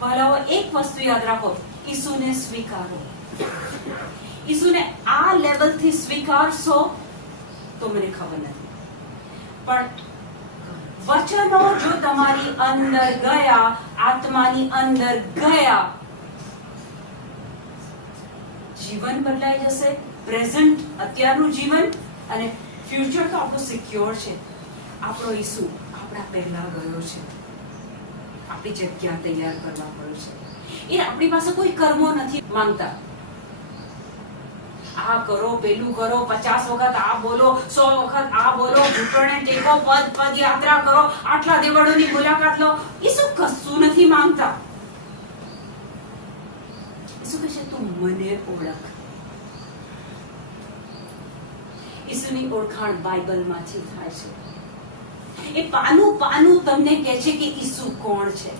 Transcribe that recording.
ભલાઓ એક વસ્તુ યાદ રાખો, ઈસુને સ્વીકારો. ઈસુને આ લેવલથી સ્વીકારશો તો મને ખબર નથી, પણ વચનો જો તમારી અંદર ગયા, આત્માની અંદર ગયા, જીવન બદલાઈ જશે. પ્રેઝન્ટ, અત્યારનું જીવન અને ફ્યુચર તો આપણું સિક્યોર છે. આપણો ઈસુ આપણા પહેલા ગયો છે, આપણી જગ્યા તૈયાર કરવા પડ્યું છે. એ આપણી પાસે કોઈ કર્મો નથી માંગતા. આ કરો, પેલું કરો, 50 વખત આ બોલો, 100 વખત આ બોલો, ઘૂંટણે ટેકો, પદ યાત્રા કરો, આટલા દેવળોની મુલાકાત લો. ઈસુ કશું નથી માંગતા. ઈસુ કહે છે તું મને ઓળખ. ઈસુની ઓળખાણ બાઇબલમાંથી થાય છે. એ પાનું તમને કહે છે કે ઈસુ કોણ છે.